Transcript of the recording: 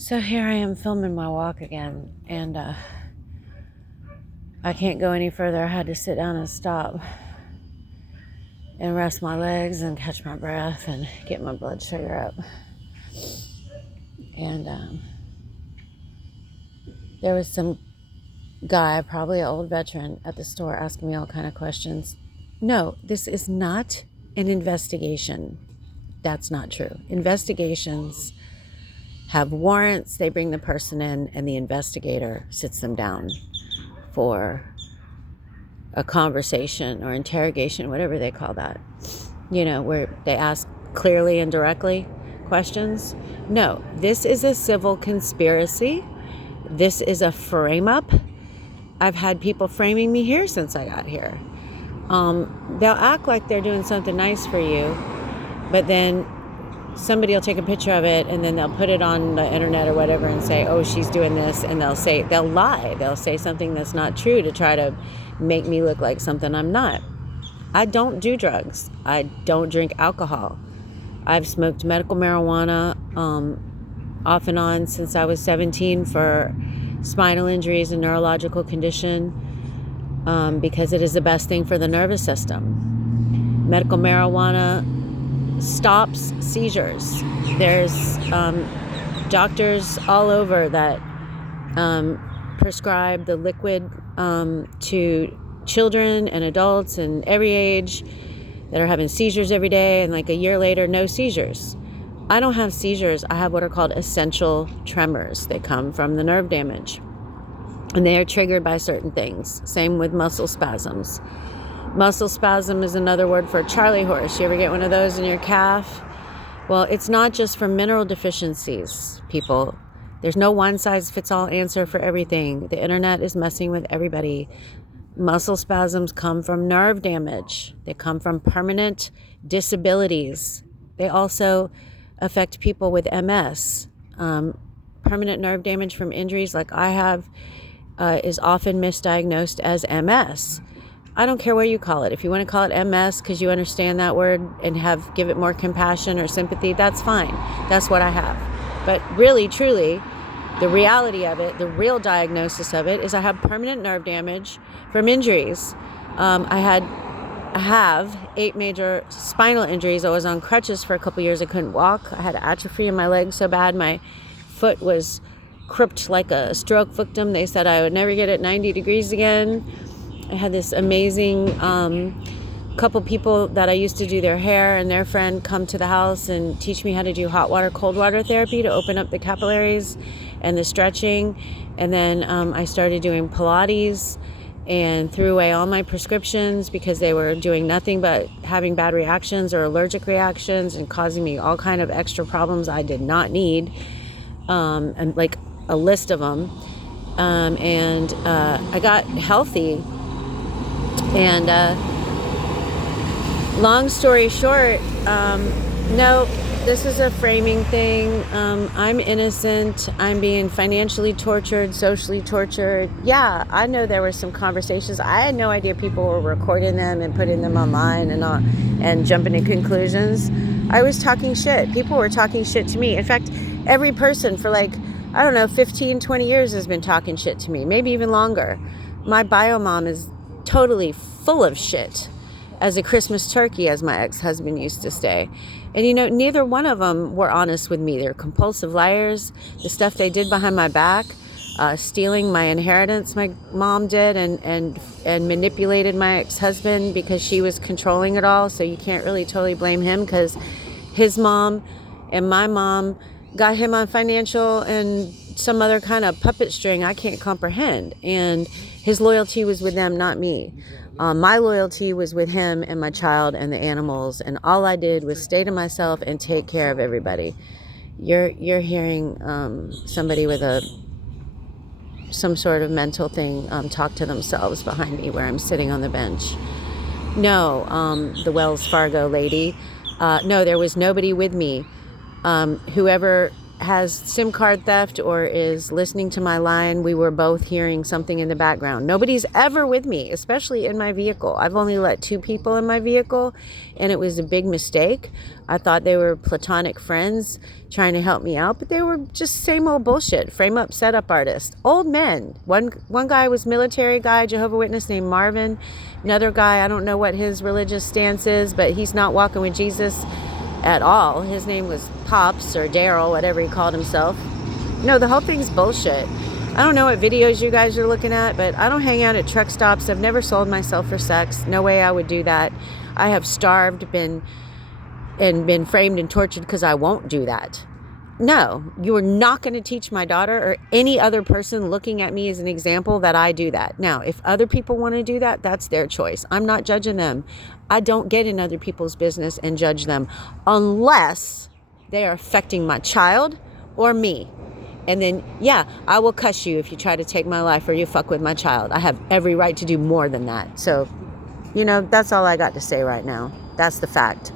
So here I am filming my walk again, and I can't go any further. I had to sit down and stop and rest my legs and catch my breath and get my blood sugar up. And there was some guy, probably an old veteran, at the store asking me all kind of questions. No, this is not an investigation. That's not true. Investigations have warrants. They bring the person in, and the investigator sits them down for a conversation or interrogation, whatever they call that, where they ask clearly and directly questions. No, this is a civil conspiracy. This is a frame up. I've had people framing me here since I got here. They'll act like they're doing something nice for you, but then somebody will take a picture of it and then they'll put it on the internet or whatever and say, oh, she's doing this. And they'll lie. They'll say something that's not true to try to make me look like something I'm not. I don't do drugs. I don't drink alcohol. I've smoked medical marijuana off and on since I was 17 for spinal injuries and neurological condition because it is the best thing for the nervous system. Medical marijuana stops seizures. There's doctors all over that prescribe the liquid to children and adults and every age that are having seizures every day, and like a year later, no seizures. I don't have seizures. I have what are called essential tremors. They come from the nerve damage, and they are triggered by certain things. Same with muscle spasms. Muscle spasm is another word for Charlie horse. You ever get one of those in your calf? Well, it's not just for mineral deficiencies, people. There's no one-size-fits-all answer for everything. The internet is messing with everybody. Muscle spasms come from nerve damage. They come from permanent disabilities. They also affect people with MS. Permanent nerve damage from injuries like I have is often misdiagnosed as MS. I don't care what you call it. If you want to call it MS because you understand that word and give it more compassion or sympathy, that's fine. That's what I have. But really, truly, the reality of it, the real diagnosis of it, is I have permanent nerve damage from injuries. I have 8 major spinal injuries. I was on crutches for a couple years. I couldn't walk. I had atrophy in my legs so bad my foot was crooked like a stroke victim. They said I would never get it 90 degrees again. I had this amazing couple people that I used to do their hair and their friend come to the house and teach me how to do hot water, cold water therapy to open up the capillaries and the stretching. And then I started doing Pilates and threw away all my prescriptions because they were doing nothing but having bad reactions or allergic reactions and causing me all kind of extra problems I did not need, and like a list of them. And I got healthy. And long story short, no, this is a framing thing. I'm innocent. I'm being financially tortured, socially tortured. Yeah, I know there were some conversations. I had no idea people were recording them and putting them online and jumping to conclusions. I was talking shit. People were talking shit to me. In fact, every person for 15, 20 years has been talking shit to me, maybe even longer. My bio mom is totally full of shit as a Christmas turkey, as my ex-husband used to say. And neither one of them were honest with me. They're compulsive liars. The stuff they did behind my back, stealing my inheritance, my mom did, and manipulated my ex-husband because she was controlling it all. So you can't really totally blame him because his mom and my mom got him on financial and some other kind of puppet string I can't comprehend. And his loyalty was with them, not me. My loyalty was with him and my child and the animals. And all I did was stay to myself and take care of everybody. You're hearing somebody with some sort of mental thing talk to themselves behind me where I'm sitting on the bench. No, the Wells Fargo lady. No, there was nobody with me. Whoever has SIM card theft or is listening to my line, we were both hearing something in the background. Nobody's ever with me, especially in my vehicle. I've only let 2 people in my vehicle, and it was a big mistake. I thought they were platonic friends trying to help me out, but they were just same old bullshit, frame up, setup artists, old men. One guy was military guy, Jehovah's Witness, named Marvin. Another guy, I don't know what his religious stance is, but he's not walking with Jesus at all. His name was Pops or Daryl, whatever he called himself. No, the whole thing's bullshit. I don't know what videos you guys are looking at, but I don't hang out at truck stops. I've never sold myself for sex. No way I would do that. I have starved, been framed and tortured because I won't do that. No, you are not going to teach my daughter or any other person looking at me as an example that I do that. Now, if other people want to do that, that's their choice. I'm not judging them. I don't get in other people's business and judge them unless they are affecting my child or me. And then, yeah, I will cuss you if you try to take my life or you fuck with my child. I have every right to do more than that. So, that's all I got to say right now. That's the fact.